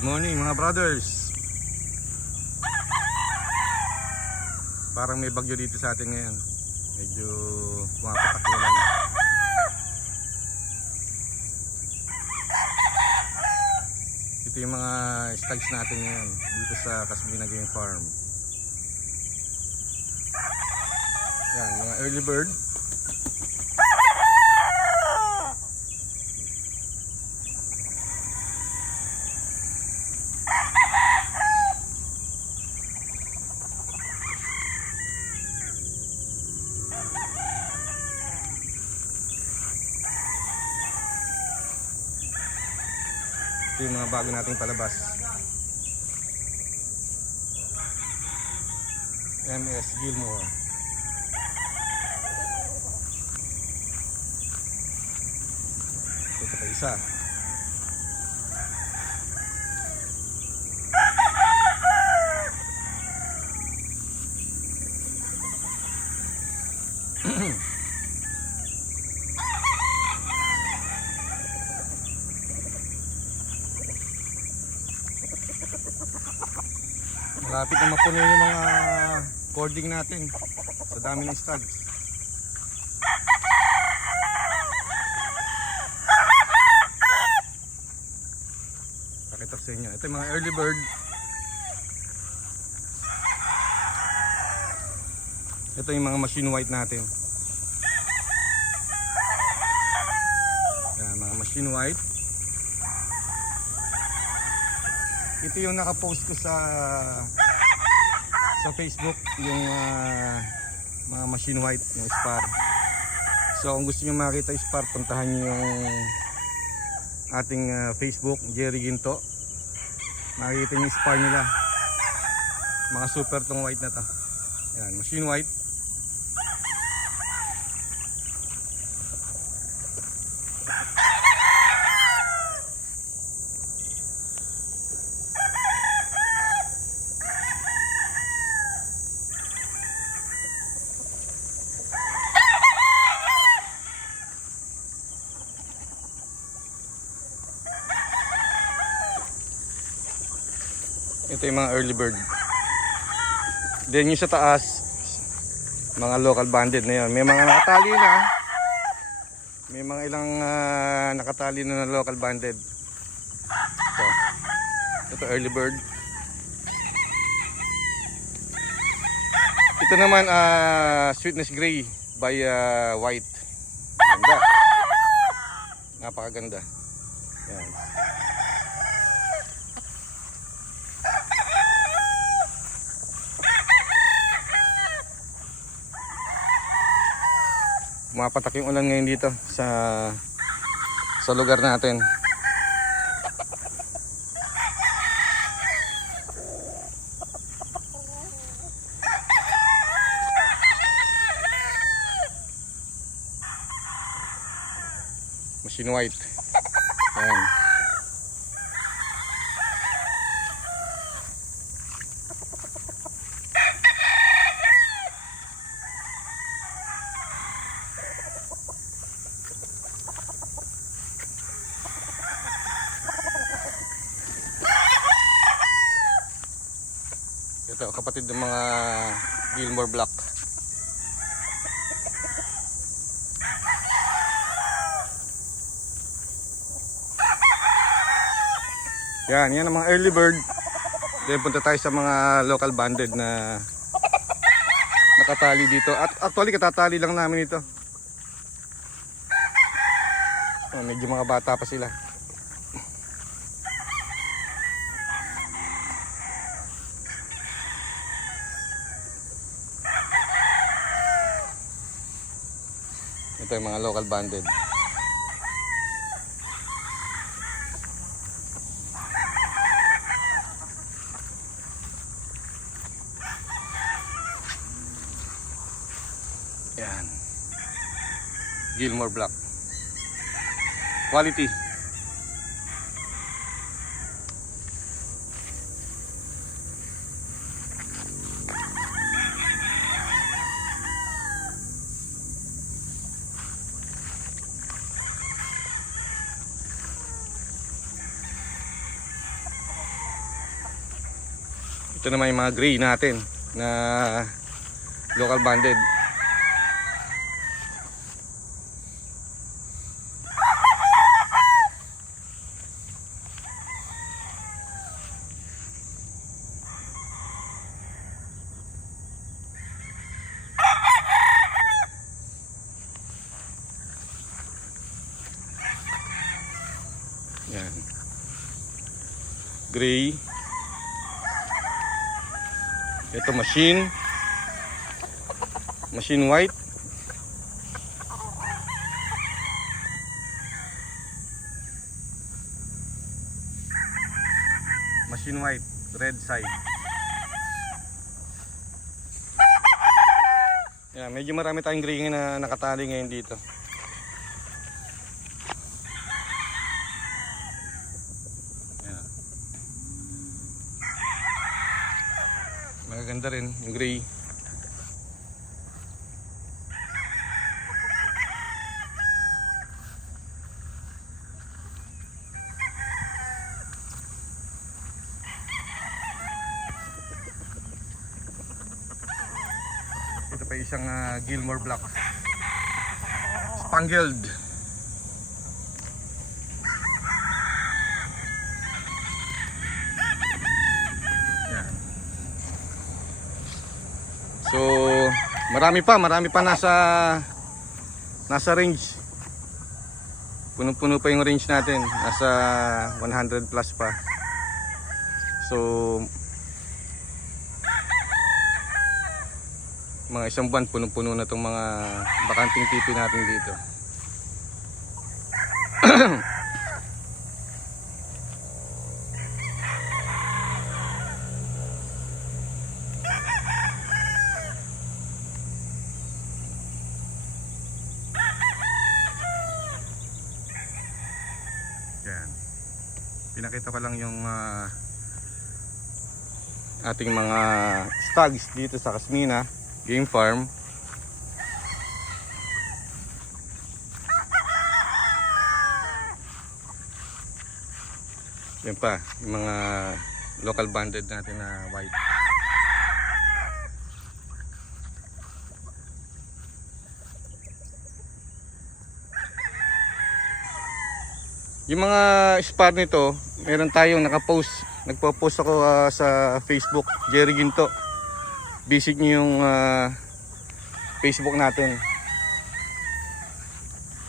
Morning mga brothers. Parang may bagyo dito sa atin ngayon. Medyo pumapatak ulan. Ito yung mga stags natin ngayon dito sa Casmina Game Farm. Yan, mga early bird. Ito yung mga bago nating palabas. MS Gilmore. Ito pa isa. Malapit na mapuno yung mga cording natin sa dami ng stags. Pakita ko sa inyo. Ito yung mga early bird. Ito yung mga machine white natin. Yan, mga machine white. Ito yung nakapost ko sa sa Facebook yung ah, mga machine white yung spar. So kung gusto niyo makita yung spar, puntahan niyo yung ating ah, Facebook, Jerry Ginto. Makikita niyo yung spar nila. Mga super tong white na to. Yan, machine white. Ito yung mga early bird. Then yung sa taas, mga local banded na yun. May mga nakatali na. May mga ilang ah, nakatali na na local banded. Ito. Ito early bird. Ito naman ah, sweetness gray by ah, white. Ganda. Napakaganda. Yan. Pumapatak yung ulan ngayon dito sa sa lugar natin. Machine white. Ayan. Ito, kapatid ng mga Gilmore Black. Yan, yan ang mga early bird. Then punta tayo sa mga local banded na nakatali dito. At actually katatali lang namin ito. Oh, medyo mga bata pa sila. Ito yung mga local banded. Yan. Gilmore Black. Quality. Ito naman yung mga gray natin na local banded. Yan. Gray. Ito machine. Machine white. Machine white, red side. Yan, medyo marami tayong gray ngayon na nakatali ngayon dito. Magaganda rin yung gray. Ito pa isang ah, Gilmore Black. Spangled. So, marami pa, marami pa nasa nasa range. Puno-puno pa yung range natin. Nasa 100 plus pa. So, mga isang buwan punong-puno na tong mga bakanting tipi natin dito. Pinakita ko lang yung ah, ating mga stags dito sa Kasmina Game Farm. Yan pa, yung mga local banded natin na white. Yung mga spar nito, meron tayong nakapost. Nagpo-post ako ah, sa Facebook, Jerry Ginto. Visit niyo yung ah, Facebook natin.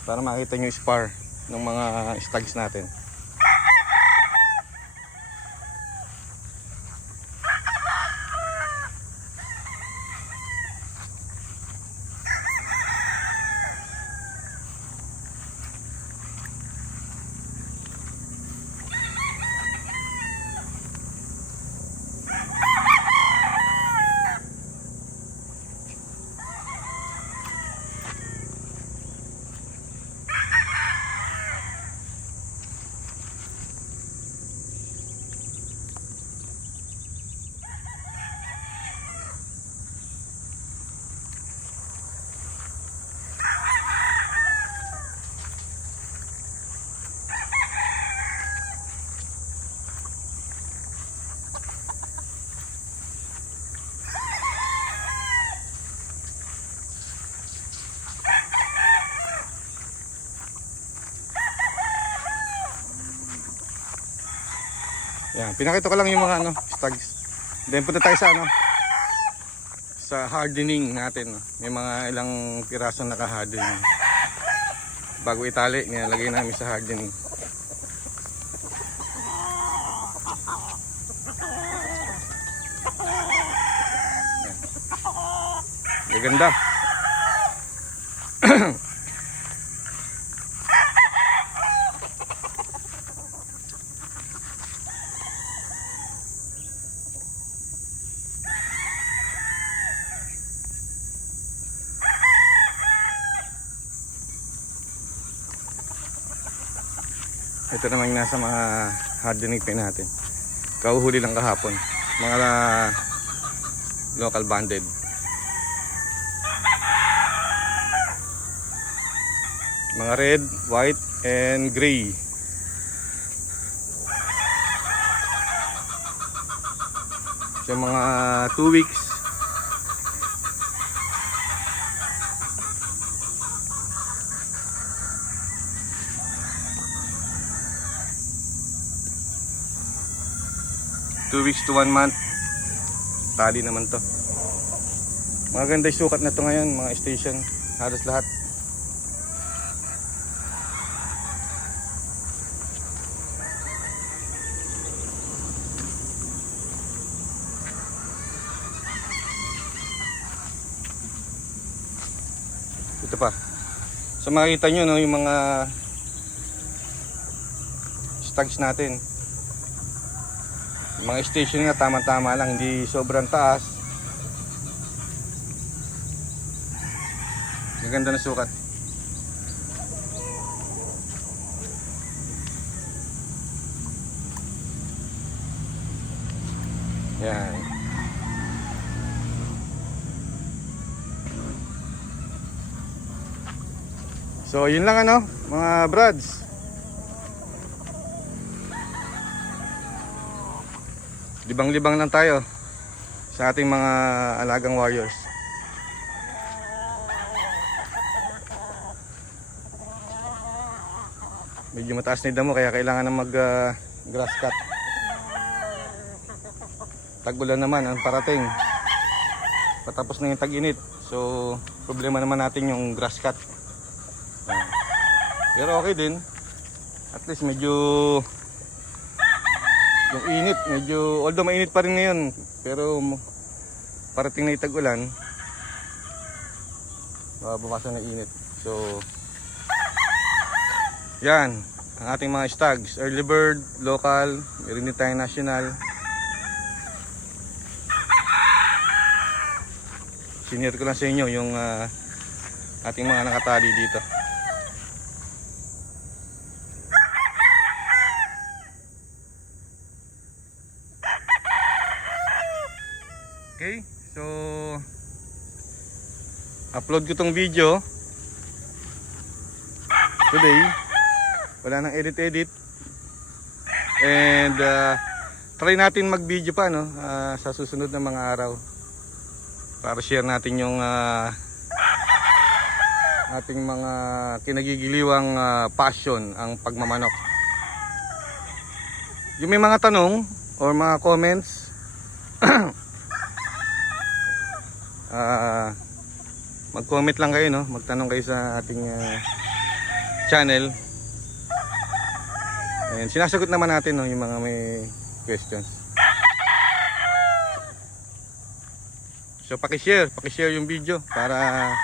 Para makita niyo yung spar ng mga stags natin. Yan, pinakita ko lang yung mga ano, stags. Then punta tayo sa ano, sa hardening natin. no. May mga ilang piraso naka-hardening. Bago itali, nilalagay namin sa hardening. Maganda. Ito naman yung nasa mga hardening pin natin. Kauhuli lang kahapon. Mga ah, local banded. Mga red, white, and gray. So mga 2 weeks. Two weeks to one month. Tali naman to. Maganda yung sukat na to ngayon, mga station. Halos lahat. Ito pa. So makita nyo no, yung mga stags natin. Mga station nga tama-tama lang, hindi sobrang taas. Gaganda na sukat. Yan. So, yun lang ano, mga brads. Libang-libang lang tayo sa ating mga alagang warriors. Medyo mataas na damo kaya kailangan na mag ah, grass cut. Tagulan naman ang parating. Patapos na yung tag-init. So, problema naman natin yung grass cut. Pero okay din. At least medyo yung init, medyo although mainit pa rin ngayon, pero parating na itag ulan. Bumasan ng init. So yan, ang ating mga stags, early bird, local, meron din tayong national. Sinir ko lang sa inyo yung ah, ating mga nakatali dito. Okay, so upload ko tong video today. Wala nang edit-edit. And uh, try natin mag-video pa no ah, sa susunod na mga araw para share natin yung ah, ating mga kinagigiliwang ah, passion ang pagmamanok. Yung may mga tanong or mga comments ah mag-comment lang kayo no, magtanong kayo sa ating ah, channel. And sinasagot naman natin no, yung mga may questions. So paki-share, paki-share yung video para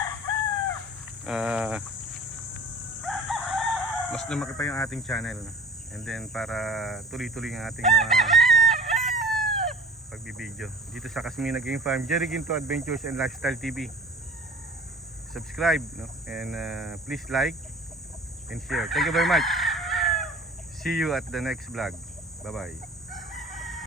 ah, mas lumaki pa yung ating channel. no? And then para tuloy-tuloy ang ating mga pagbibideo. Dito sa Kasmina Game Farm, Jerry Ginto Adventures and Lifestyle TV. Subscribe no? and ah, please like and share. Thank you very much. See you at the next vlog. Bye-bye.